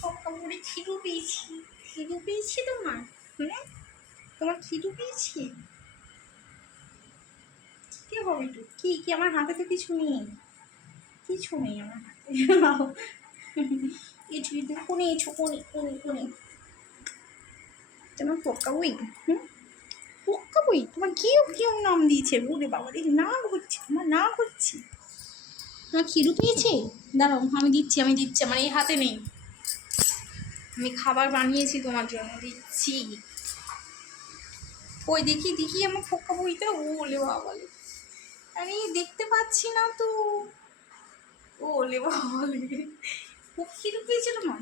পক্কা মুড়ি খিদু পেয়েছি তোমার। তোমার খিদু পেয়েছি। কি হবে তো কি আমার হাতে তো কিছু নেই আমার হাতে। কোনে তোমার পক্কা বই। পক্কা বই তোমার কেউ নাম দিয়েছে। বলে বাবা দেখি নাম হচ্ছে আমার নাম হচ্ছে। তোমার খিদু পেয়েছে? দাঁড়াও আমি দিচ্ছি আমার এই হাতে নেই। আমি খাবার বানিয়েছি তোমার জন্য, দিচ্ছি। ওই দেখি আমার পক্কা বইটা। ওলে বাবালে, আরে দেখতে পাচ্ছি না তো। ওলে বাবালে, খুব খিদু পেয়েছে তোমার।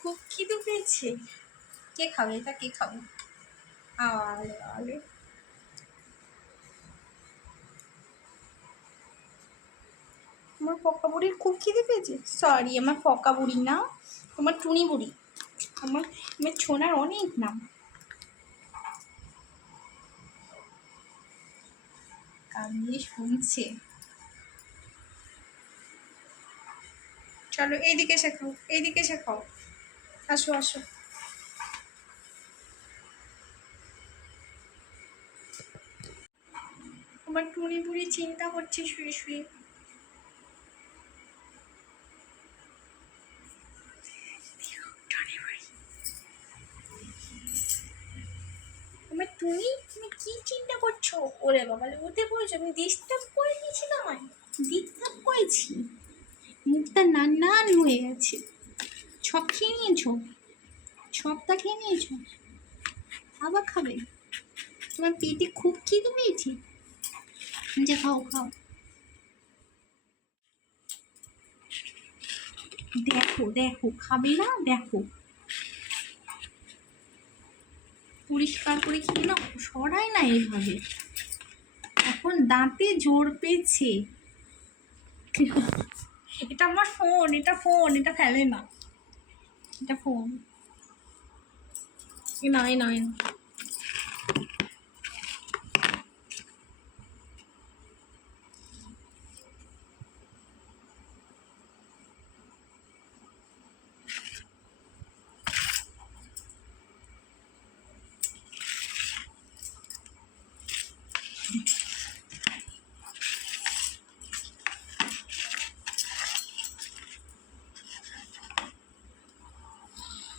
খুব খিদু পেয়েছে। কে খাবে এটা? কে খাবে? আলে আলে, আমার পক্কা বুড়ির খুব খিদে পেয়েছে। সরি, আমার পক্কা বুড়ি না, তোমার টুনি বুড়ি। আমার ছোনার অনেক নাম। কামিয়ে শুনছে। চলো এইদিকে শেখাও। আসো। আমার টুনি বুড়ি চিন্তা করছে শুয়ে। আমার টুনি, তুমি কি চিন্তা করছো? ওরে বাবা, ওতে বলছো আমি ডিস্টার্ব করে দিয়েছি তোমায়? ডিস্টার্ব করেছি? মুখটা নান হয়ে গেছে। সব খেয়ে নিয়েছো? সবটা খেয়ে নিয়েছো? আবার খাবে? তোমার পেটে খুব খিদে পেয়েছে? যে খাও। দেখো খাবে না? দেখো পরিষ্কার করে খেয়ে না, সরাই না এইভাবে। এখন দাঁতে জোর পেয়েছে। এটা আমার ফোন, এটা ফেলে না। এটা ফোন। না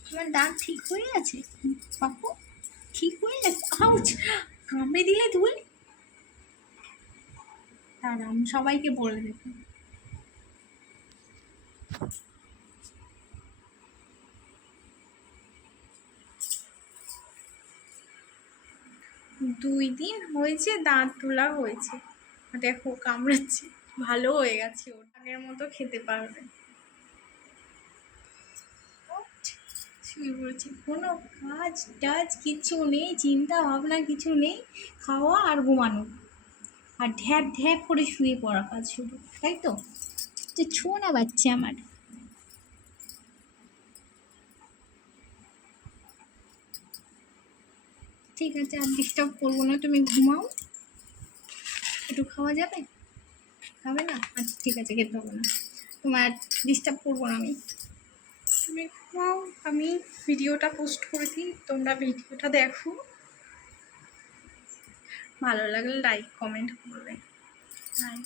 তোমার দাঁত ঠিক হয়ে আছে বাপু? ঠিক হয়ে গেছে? আউচ! কামড়ে দিলে তুই? দাঁড়া, আমি সবাইকে বলে দেব। দুই দিন হয়েছে দাঁত তোলা হয়েছে, দেখো কামড়াচ্ছে। ভালো হয়ে গেছে, ওর আগের মতো খেতে পারবে। শুয়ে পড়েছি, কোনো কাজ টাজ কিছু নেই, চিন্তা ভাবনা কিছু নেই, খাওয়া আর ঘুমানো আর ঢ্যাপ করে শুয়ে পড়া কাজ শুধু, তাই তো? যে ছোনা বাচ্চা আমার। ঠিক আছে, আর ডিস্টার্ব করবো না, তুমি ঘুমাও। একটু খাওয়া যাবে? খাবে না? আচ্ছা ঠিক আছে, খেতে হবে না, তোমার ডিস্টার্ব করবো না আমি। তুমি ঘুমাও, আমি ভিডিওটা পোস্ট করে দিই, তোমরা ভিডিওটা দেখো। ভালো লাগলে লাইক কমেন্ট করবে। বাই।